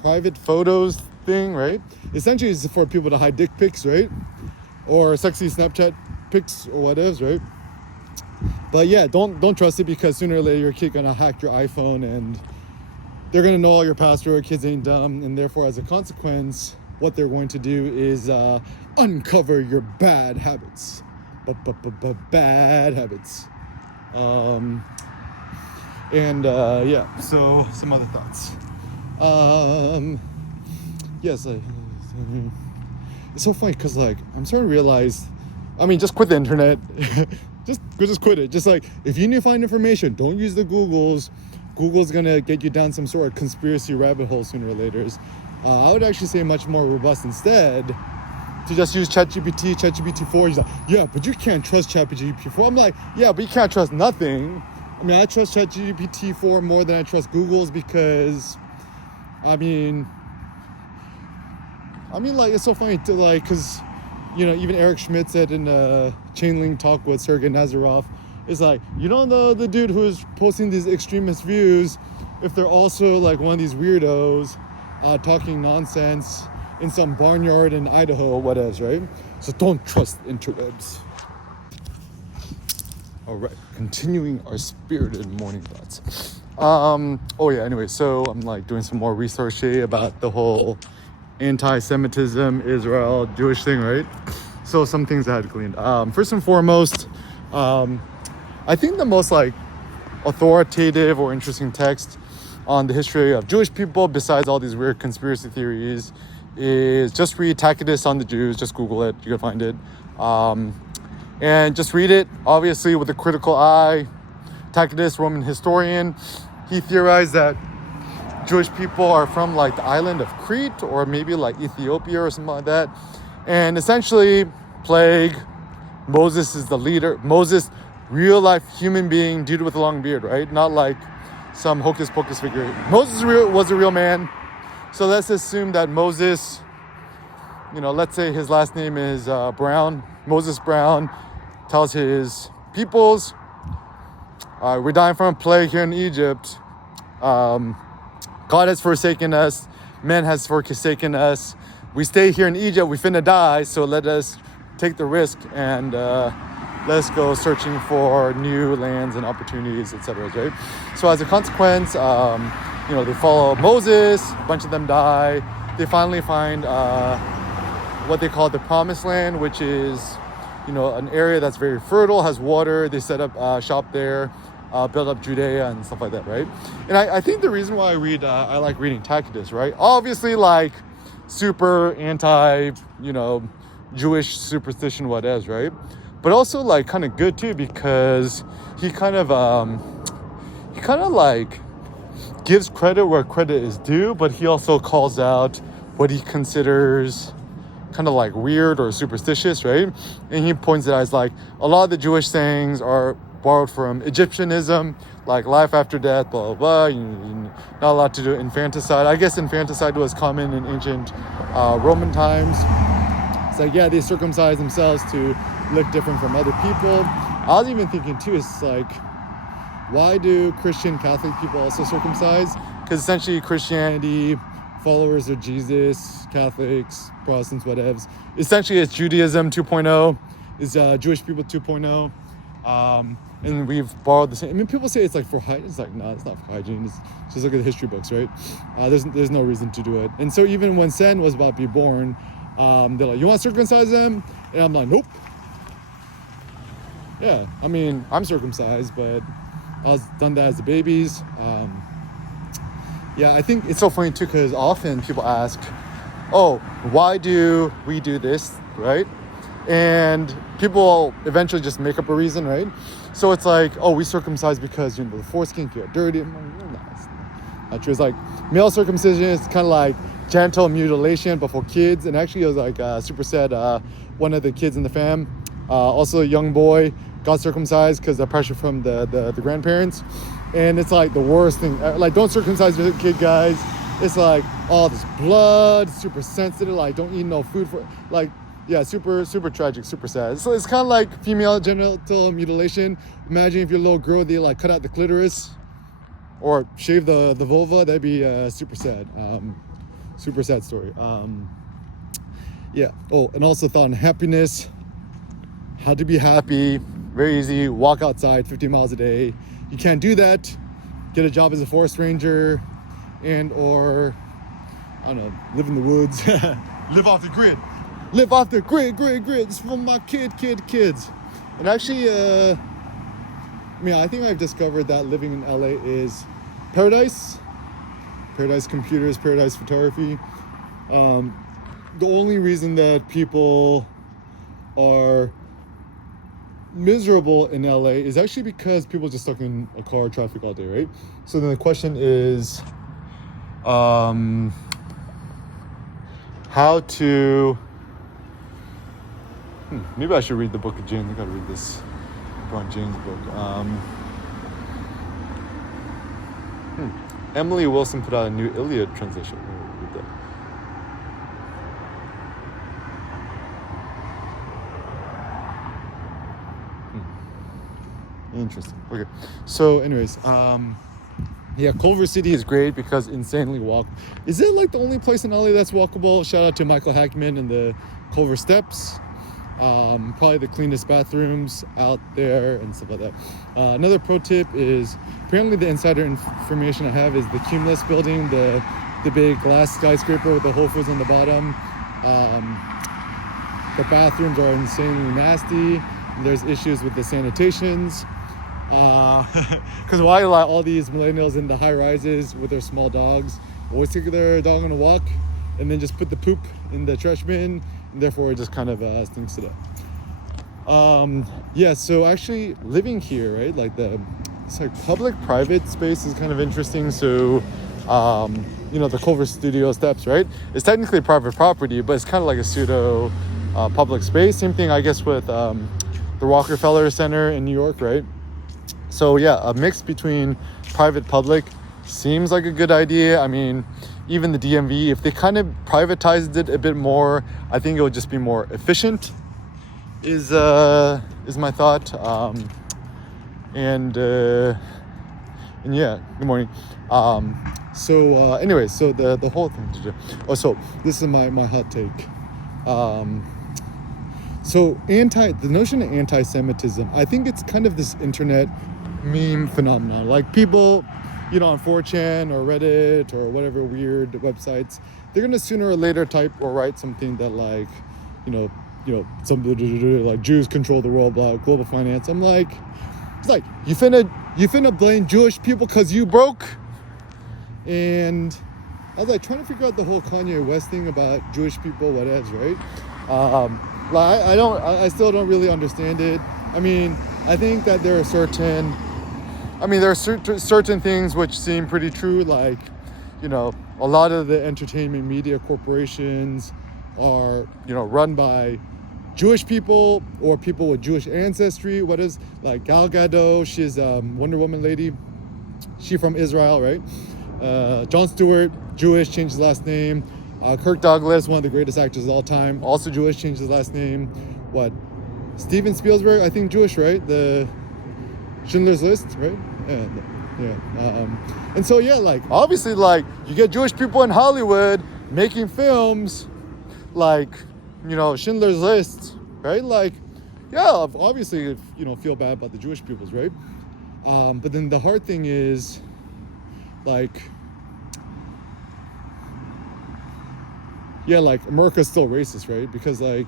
private photos thing, right? Essentially, it's for people to hide dick pics, right? Or sexy Snapchat pics or whatever, right? But yeah, don't trust it, because sooner or later your kid gonna hack your iPhone and they're gonna know all your password. Kids ain't dumb, and therefore, as a consequence, what they're going to do is uncover your bad habits. Bad habits. Yeah, so some other thoughts. Yes, it's so funny because like I'm starting to realize, I mean, just quit the internet. just quit it. Just like, if you need to find information, don't use the Googles. Google's gonna get you down some sort of conspiracy rabbit hole sooner or later. I would actually say much more robust instead to just use ChatGPT 4. He's like, yeah, but you can't trust ChatGPT 4. I'm like, yeah, but you can't trust nothing. I mean, I trust ChatGPT 4 more than I trust Google's, because I mean, like, it's so funny to like, because, you know, even Eric Schmidt said in a Chainlink talk with Sergey Nazarov, it's like, you don't know the dude who's posting these extremist views if they're also like one of these weirdos talking nonsense in some barnyard in Idaho or whatever, right? So don't trust interwebs. All right, continuing our spirited morning thoughts. Anyway, so I'm like doing some more research about the whole anti-Semitism, Israel, Jewish thing, right? So some things I had gleaned. First and foremost, I think the most like authoritative or interesting text on the history of Jewish people, besides all these weird conspiracy theories, is just read Tacitus on the Jews. Just Google it, you can find it. And just read it, obviously, with a critical eye. Tacitus, Roman historian, he theorized that Jewish people are from like the island of Crete, or maybe like Ethiopia or something like that. And essentially, plague, Moses is the leader. Moses, real life human being, dude with a long beard, right? Not like some hocus pocus figure. Moses was a real man. So let's assume that Moses, you know, let's say his last name is Brown. Moses Brown tells his peoples, we're dying from a plague here in Egypt. God has forsaken us. Man has forsaken us. We stay here in Egypt. We finna die. So let us take the risk and let's go searching for new lands and opportunities, etc. Right? So as a consequence, they follow Moses. A bunch of them die. They finally find what they call the Promised Land, which is, an area that's very fertile, has water. They set up shop there, build up Judea and stuff like that, right? And I think the reason why I like reading Tacitus, right? Obviously, like, super anti, Jewish superstition, what is, right? But also, like, kind of good too, because he kind of like gives credit where credit is due, but he also calls out what he considers kind of like weird or superstitious, right? And he points it out as like a lot of the Jewish sayings are borrowed from Egyptianism, like life after death, blah, blah, blah. You're not allowed to do infanticide. I guess infanticide was common in ancient Roman times. It's like, yeah, they circumcise themselves to look different from other people. I was even thinking too, it's like, why do Christian Catholic people also circumcise? Because essentially Christianity, followers of Jesus, Catholics, Protestants, whatevs. Essentially it's Judaism 2.0, is Jewish people 2.0. And we've borrowed the same. I mean, people say it's like for hygiene. It's like, no, it's not for hygiene. It's just look at the history books, right? There's no reason to do it. And so even when Sen was about to be born, they're like, you want to circumcise them? And I'm like, nope. Yeah, I mean, I'm circumcised, but I was done that as the babies. Yeah, I think it's so funny too, because often people ask, oh, why do we do this, right? And people eventually just make up a reason, right? So it's like, oh, we circumcise because, the foreskin get dirty. I'm like, no, it's not true. It's like male circumcision is kind of like genital mutilation, but for kids. And actually, it was like Super said, one of the kids in the fam, also a young boy, got circumcised because of pressure from the grandparents. And it's like the worst thing. Like, don't circumcise your kid, guys. It's like all this blood, super sensitive. Like, don't eat no food for like. Yeah, super tragic, super sad. So it's kind of like female genital mutilation. Imagine if your little girl, they like cut out the clitoris or shave the vulva. That'd be super sad. Super sad story. Yeah. Oh, and also thought on happiness. How to be happy. Very easy. Walk outside 50 miles a day. You can't do that. Get a job as a forest ranger and or, I don't know, live in the woods. Live off the grid. Live off the grid. This is for my kids. And actually, I think I've discovered that living in LA is paradise. Paradise computers, paradise photography. The only reason that people are miserable in LA is actually because people just stuck in a car traffic all day, right? So then the question is, how to... maybe I should read the book of James. I gotta read this LeBron James book. Emily Wilson put out a new Iliad translation. Read that. Interesting. Okay. So, anyways, yeah, Culver City is great because insanely walkable. Is it like the only place in LA that's walkable? Shout out to Michael Hackman and the Culver Steps. Probably the cleanest bathrooms out there and stuff like that. Another pro tip is, apparently the insider information I have is the Cumulus building, the big glass skyscraper with the Whole Foods on the bottom. The bathrooms are insanely nasty. There's issues with the sanitations. Because why all these millennials in the high rises with their small dogs always take their dog on a walk and then just put the poop in the trash bin, and therefore it just kind of stinks to death. Yeah, so actually living here, right, like it's like public-private space is kind of interesting. So the Culver Studio Steps, right, it's technically private property, but it's kind of like a pseudo public space. Same thing, I guess, with the Rockefeller Center in New York, right? So yeah, a mix between private public seems like a good idea. I mean, even the DMV, if they kind of privatized it a bit more, I think it would just be more efficient, is my thought. And yeah, good morning. Anyway, so the whole thing. So this is my hot take. So the notion of anti-Semitism, I think it's kind of this internet meme phenomenon. Like people, on 4chan or Reddit or whatever weird websites, they're gonna sooner or later type or write something that like, something like Jews control the world, blah, global finance. I'm like, it's like you finna blame Jewish people because you broke. And I was like trying to figure out the whole Kanye West thing about Jewish people, whatevs, right? I still don't really understand it. I mean, I think that there are certain things which seem pretty true, like, a lot of the entertainment media corporations are, run by Jewish people or people with Jewish ancestry. What is, like, Gal Gadot, she's Wonder Woman lady. She from Israel, right? Jon Stewart, Jewish, changed his last name. Kirk Douglas, one of the greatest actors of all time, also Jewish, changed his last name. What? Steven Spielberg, I think Jewish, right? The Schindler's List, right? And so yeah, like obviously, like you get Jewish people in Hollywood making films, like Schindler's List, right? Like, yeah, obviously, feel bad about the Jewish peoples, right? But then the hard thing is, like, yeah, like America's still racist, right? Because like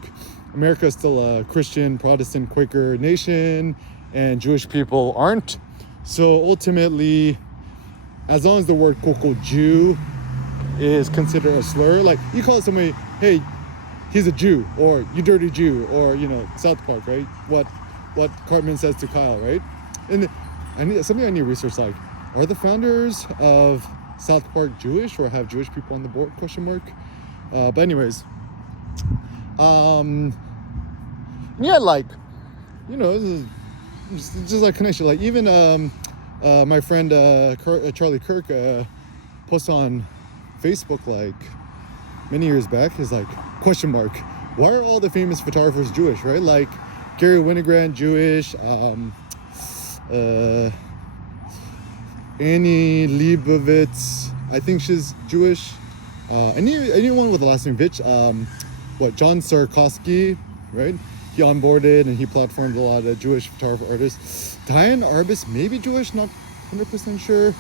America's still a Christian, Protestant, Quaker nation, and Jewish people aren't. So ultimately, as long as the word quote unquote Jew is considered a slur, like you call somebody, hey, he's a Jew, or you dirty Jew, or South Park, right? What Cartman says to Kyle, right? And I need to research, like, are the founders of South Park Jewish, or have Jewish people on the board? ? But anyways, yeah, like, this is just like connection. Like even my friend Charlie Kirk posted on Facebook like many years back. Is like ? Why are all the famous photographers Jewish? Right? Like Gary Winogrand, Jewish. Annie Leibovitz, I think she's Jewish. Anyone with the last name Vitch. John Sarkowski, right? He onboarded and he platformed a lot of Jewish photographer artists. Diane Arbus, maybe Jewish, not 100% sure.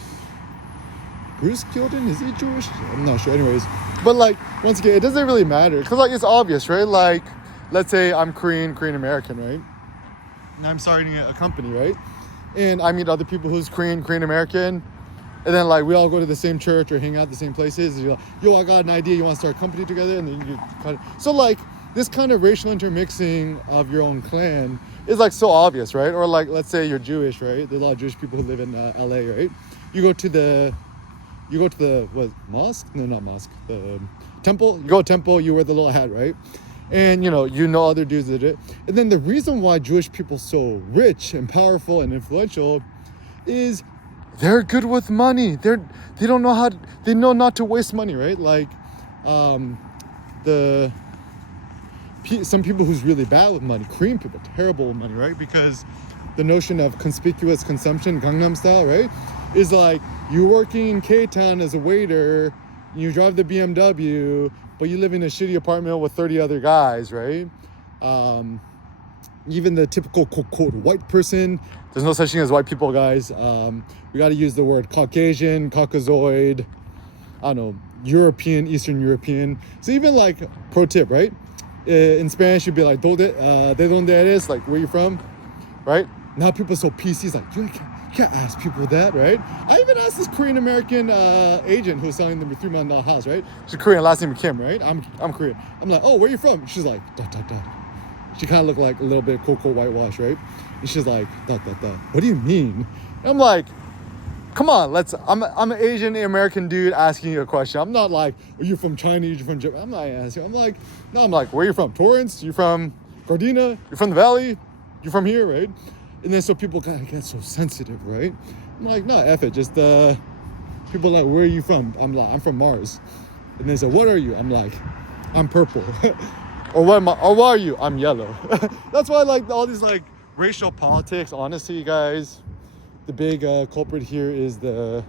Bruce Gilden, is he Jewish? I'm not sure. Anyways, but like once again, it doesn't really matter because like it's obvious, right? Like, let's say I'm Korean American, right? And I'm starting a company, right? And I meet other people who's Korean American, and then like we all go to the same church or hang out at the same places. And you're like, yo, I got an idea. You want to start a company together? And then you kind of so like this kind of racial intermixing of your own clan is like so obvious, right? Or like let's say you're Jewish, right? There's a lot of Jewish people who live in LA, right? You go to the mosque? No, not mosque. The temple. You go to temple. You wear the little hat, right? And you know other dudes did it. And then the reason why Jewish people so rich and powerful and influential is they're good with money. They know not to waste money, right? Like some people who's really bad with money, Korean people, terrible with money, right? Because the notion of conspicuous consumption, Gangnam style, right? Is like you're working in K-Town as a waiter, you drive the BMW, but you live in a shitty apartment with 30 other guys, right? Even the typical quote white person, there's no such thing as white people, guys. We got to use the word Caucasian, Caucasoid, I don't know, European, Eastern European. So even like pro tip, right? In Spanish, you'd be like, ¿De donde eres? Like, where you from? Right? Now people are so PC, it's like, you can't ask people that, right? I even asked this Korean American agent who was selling them a $3 million house, right? She's Korean, last name Kim, right? I'm Korean. I'm like, oh, where you from? She's like, da. She kind of looked like a little bit cocoa whitewash, right? And she's like, da. What do you mean? And I'm like, come on, I'm an Asian American dude asking you a question. I'm not like, are you from China? You're from Japan? I'm not asking. I'm like, where are you from? Torrance? You from Gardena? You're from the Valley? You're from here, right? And then so people kind of get so sensitive, right? I'm like, no, F it. Just people are like, where are you from? I'm like, I'm from Mars. And they say, what are you? I'm like, I'm purple. Or what are you? I'm yellow. That's why I like all these like racial politics. Honestly, guys, the big culprit here is the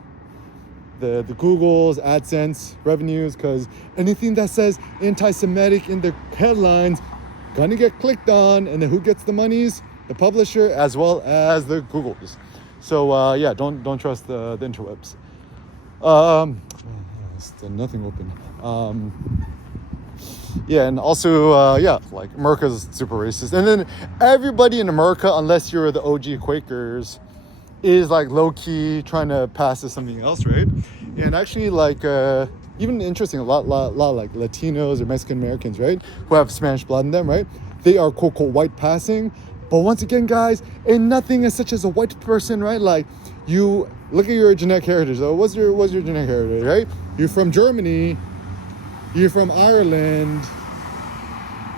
Google's AdSense revenues, because anything that says anti-Semitic in the headlines gonna get clicked on, and then who gets the monies? The publisher as well as the Googles. So yeah, don't trust the interwebs. Still nothing open. Yeah, and also yeah, like America's super racist, and then everybody in America, unless you're the OG Quakers, is like low-key trying to pass as something else, right? And actually, like even interesting, a lot like Latinos or Mexican Americans, right, who have Spanish blood in them, right? They are quote white passing. But once again, guys, ain't nothing as such as a white person, right? Like, you look at your genetic heritage. So what's your genetic heritage, right? You're from Germany, you're from Ireland,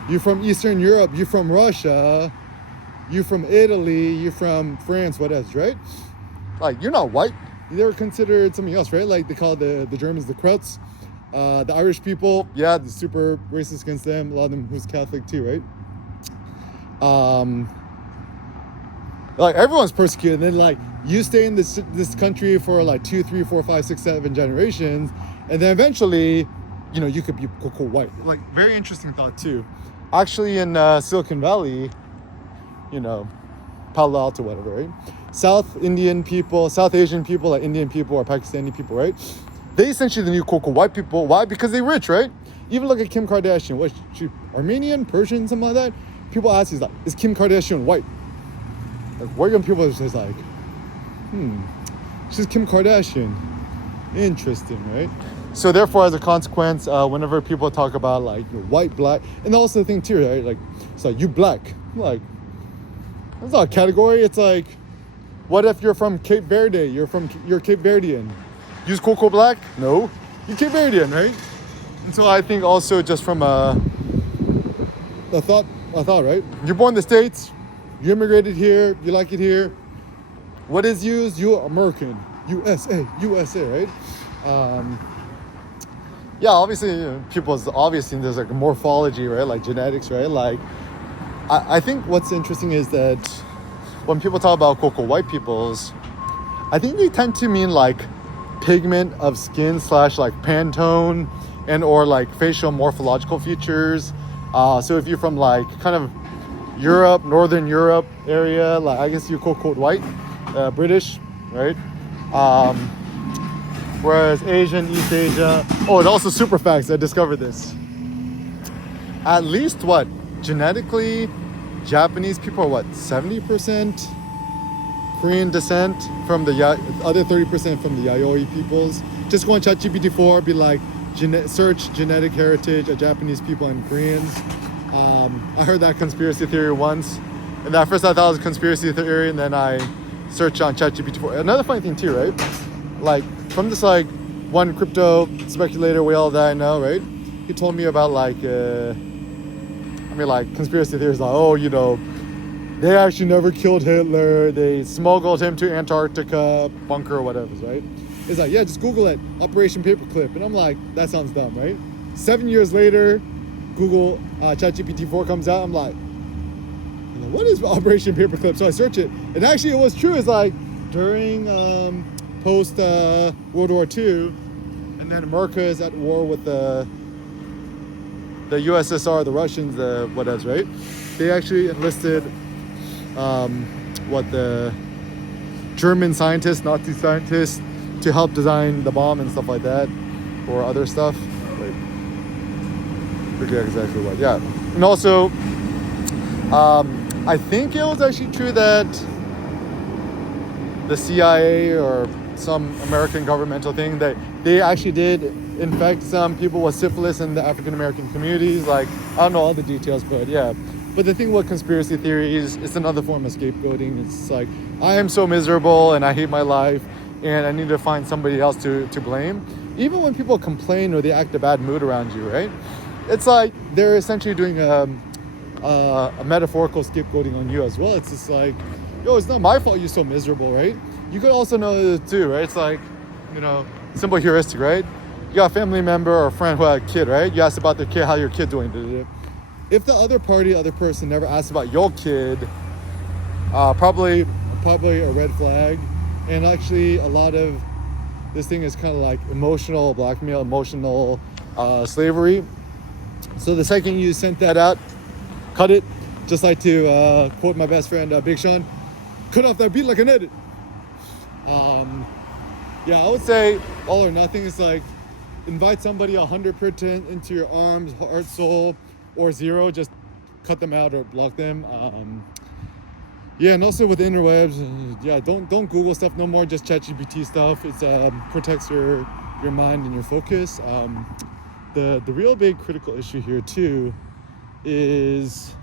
you're from Eastern Europe, you're from Russia, you're from Italy, you're from France, what else, right? Like, you're not white. They're considered something else, right? Like, they call the Germans the Kreuts. The Irish people, yeah, the super racist against them. A lot of them who's Catholic too, right? Like everyone's persecuted. And then like you stay in this country for like 2, 3, 4, 5, 6, 7 generations, and then eventually, you know, you could be quote white. Like very interesting thought too. Actually, in Silicon Valley, you know, Palo Alto, whatever, right? South Asian people, like Indian people or Pakistani people, right? They essentially the new quote white people. Why? Because they're rich, right? Even look at Kim Kardashian. What, she Armenian, Persian, something like that? People ask, is Kim Kardashian white? Like white young people are just like, she's Kim Kardashian. Interesting, right? So therefore, as a consequence, whenever people talk about like white, black, and also the thing too, right? Like, it's like you black, like that's not a category. It's like, what if you're from Cape Verde? You're Cape Verdean. Use Coco Black? No, you're Cape Verdean, right? And so I think also just from a thought, right? You're born in the States, you immigrated here, you like it here. What is used? You're American, USA, right? Yeah, obviously, you know, there's like morphology, right? Like genetics, right? Like, I think what's interesting is that when people talk about quote white peoples, I think they tend to mean like pigment of skin / like Pantone and or like facial morphological features. So if you're from like kind of Europe, Northern Europe area, like I guess you quote white, British, right? Whereas Asian, East Asia, and also super facts, I discovered this. At least genetically, Japanese people are 70% Korean descent from the other 30% from the Yayoi peoples. Just go on ChatGPT 4, be like, search genetic heritage of Japanese people and Koreans. I heard that conspiracy theory once, and at first I thought it was a conspiracy theory, and then I searched on ChatGPT 4. Another funny thing too, right? Like from this like one crypto speculator whale that I know, right? He told me about like conspiracy theories like, oh, you know, they actually never killed Hitler. They smuggled him to Antarctica bunker or whatever, right? It's like, yeah, just Google it, Operation Paperclip. And I'm like, that sounds dumb, right? 7 years later, Google ChatGPT 4 comes out. I'm like, what is Operation Paperclip? So I search it. And actually it was true. It's like during post World War II, and then America is at war with the USSR, the Russians, the whatevs, right? They actually enlisted the German scientists, Nazi scientists, to help design the bomb and stuff like that, or other stuff. Like, forget exactly what. Yeah, and also, I think it was actually true that the CIA or some American governmental thing that they actually did infect some people with syphilis in the African American communities. Like, I don't know all the details, but yeah. But the thing with conspiracy theories, it's another form of scapegoating. It's like, I am so miserable and I hate my life and I need to find somebody else to blame. Even when people complain or they act a bad mood around you, right? It's like they're essentially doing a metaphorical scapegoating on you as well. It's just like, yo, it's not my fault you're so miserable, right? You could also know it too, right? It's like, you know, simple heuristic, right? You got a family member or a friend who had a kid, right? You ask about their kid, how your kid doing. If the other person never asks about your kid, probably a red flag. And actually, a lot of this thing is kind of like emotional blackmail, emotional slavery. So the second you sent that out, cut it. Just like to quote my best friend Big Sean, cut off that beat like an edit. Yeah, I would say all or nothing is like invite somebody 100% into your arms, heart, soul, or 0. Just cut them out or block them. Yeah, and also with the interwebs, yeah, don't Google stuff no more. Just ChatGPT stuff. It's protects your mind and your focus. The real big critical issue here too is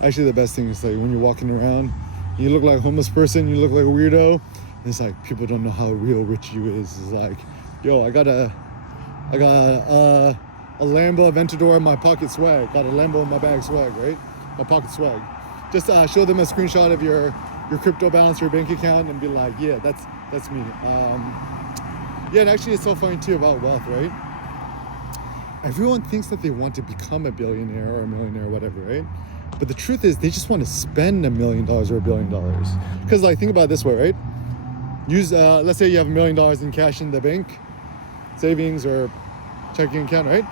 actually the best thing is like when you're walking around, you look like a homeless person, you look like a weirdo, and it's like people don't know how real rich you is. It's like, yo, I got a Lambo Aventador in my pocket swag. Got a Lambo in my bag swag, right? My pocket swag. Just show them a screenshot of your crypto balance, your bank account, and be like, yeah, that's me. Yeah, and actually it's so funny too about wealth, right? Everyone thinks that they want to become a billionaire or a millionaire or whatever, right? But the truth is they just want to spend $1 million or $1 billion. Because like, think about it this way, right? Use, let's say you have $1 million in cash in the bank, savings or checking account, right?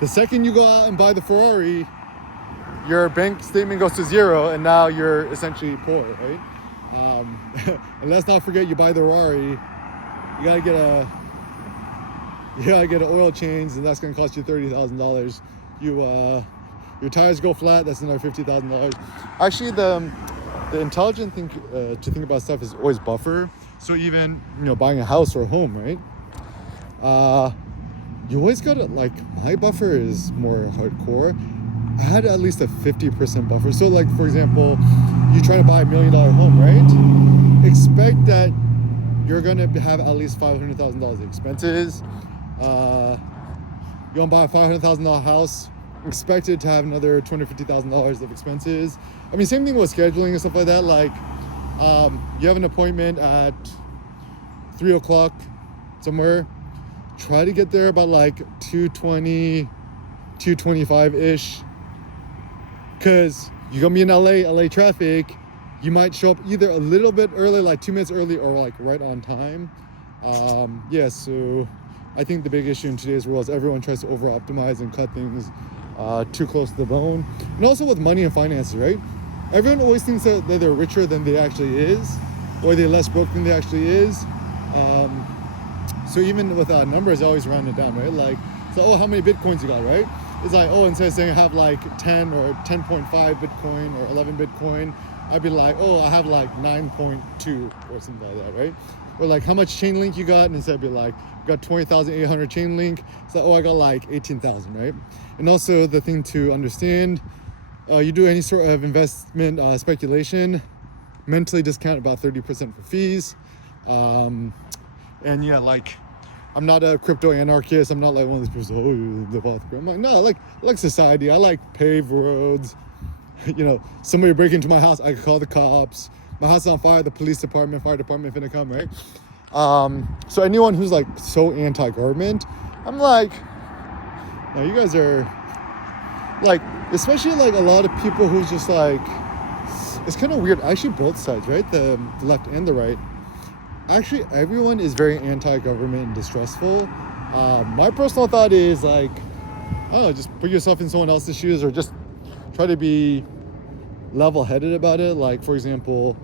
The second you go out and buy the Ferrari, your bank statement goes to zero, and now you're essentially poor, right? And let's not forget, you buy the Ferrari, you gotta get an oil change, and that's gonna cost you $30,000. Your tires go flat, that's another $50,000. Actually, the intelligent thing to think about stuff is always buffer. So even buying a house or a home, right? You always gotta, like, my buffer is more hardcore. I had at least a 50% buffer. So like, for example, you try to buy $1 million home, right? Expect that you're gonna have at least $500,000 in expenses. You want to buy a $500,000 house, expected to have another $250,000 of expenses. I mean, same thing with scheduling and stuff like that. Like, you have an appointment at 3 o'clock somewhere. Try to get there about like 2:20, 2:25-ish. Because you're going to be in LA traffic. You might show up either a little bit early, like 2 minutes early, or like right on time. Yeah, so I think the big issue in today's world is everyone tries to over-optimize and cut things too close to the bone. And also with money and finances, right? Everyone always thinks that they're richer than they actually is, or they're less broke than they actually is. So even with numbers, I always round it down, right? Like, so, oh, how many Bitcoins you got, right? It's like, oh, instead of saying I have like 10 or 10.5 Bitcoin or 11 Bitcoin, I'd be like, oh, I have like 9.2 or something like that, right? Or like, how much Chainlink you got? And instead I'd be like, got 20,800 Chainlink. So, oh, I got like 18,000, right? And also the thing to understand, you do any sort of investment speculation, mentally discount about 30% for fees. And yeah, like, I'm not a crypto anarchist. I'm not like one of those people, oh, live off the grid. I'm like, no, I like society. I like paved roads. Somebody break into my house, I can call the cops. My house is on fire, the fire department finna come, right? So anyone who's like so anti-government, I'm like, no, you guys are like, especially like a lot of people who's just like, it's kind of weird. Actually, both sides, right? The left and the right. Actually, everyone is very anti-government and distrustful. My personal thought is like, oh, just put yourself in someone else's shoes, or just try to be level-headed about it. Like, for example,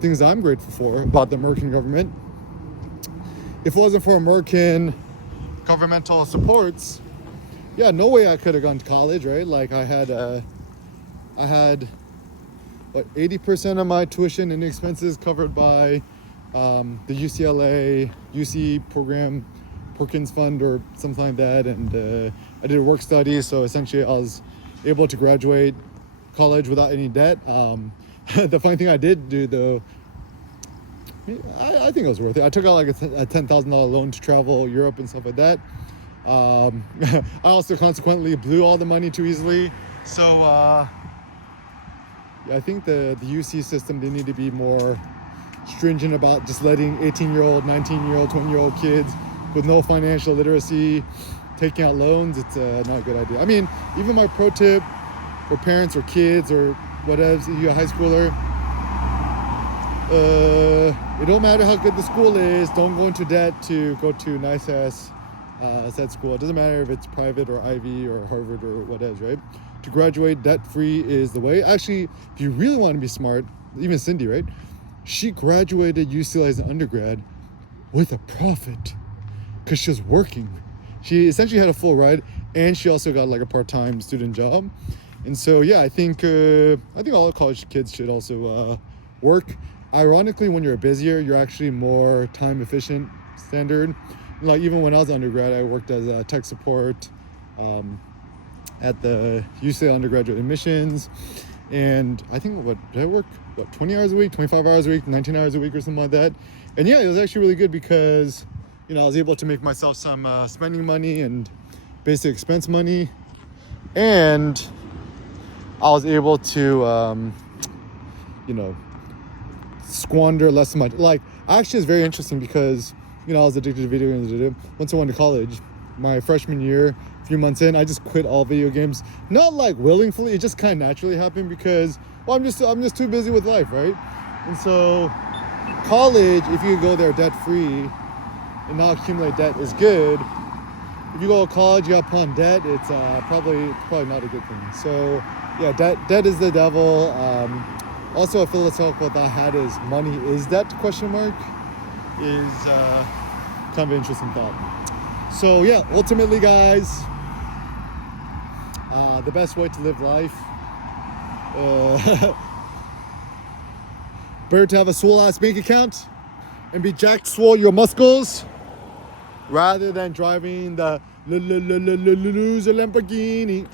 things I'm grateful for about the American government. If it wasn't for American governmental supports, yeah, no way I could have gone to college, right? Like, I had 80% of my tuition and expenses covered by the UCLA UC program, Perkins Fund or something like that, and I did work study, so essentially I was able to graduate college without any debt. The funny thing I did do though, I think it was worth it. I took out like a $10,000 loan to travel Europe and stuff like that. I also consequently blew all the money too easily, so yeah, I think the UC system, they need to be more stringent about just letting 18-year-old, 19-year-old, 20-year-old kids with no financial literacy taking out loans. It's not a good idea. I mean, even my pro tip for parents or kids or whatever, you're a high schooler, it don't matter how good the school is, don't go into debt to go to nice ass said school. It doesn't matter if it's private or Ivy or Harvard or whatever, right? To graduate debt-free is the way. Actually, if you really want to be smart, even Cindy, right? She graduated UCLA as an undergrad with a profit because she was working. She essentially had a full ride, and she also got like a part-time student job. And so, yeah, I think all college kids should also work. Ironically, when you're busier, you're actually more time efficient standard. Like, even when I was undergrad, I worked as a tech support at the UCLA undergraduate admissions. And I think, did I work 20 hours a week, 25 hours a week, 19 hours a week or something like that. And yeah, it was actually really good because, I was able to make myself some spending money and basic expense money, and I was able to, squander less money. Like, actually, it's very interesting because, I was addicted to video games. Once I went to college, my freshman year, a few months in, I just quit all video games. Not like willingly, it just kind of naturally happened because, I'm just too busy with life, right? And so, college, if you go there debt free and not accumulate debt, is good. If you go to college, you have upon debt, it's probably not a good thing. So, yeah, debt is the devil. Also, a philosophical thought I had is money is debt, question mark, is kind of an interesting thought. So, yeah, ultimately, guys, the best way to live life, better to have a swole-ass bank account and be jacked swole your muscles rather than driving the loser Lamborghini.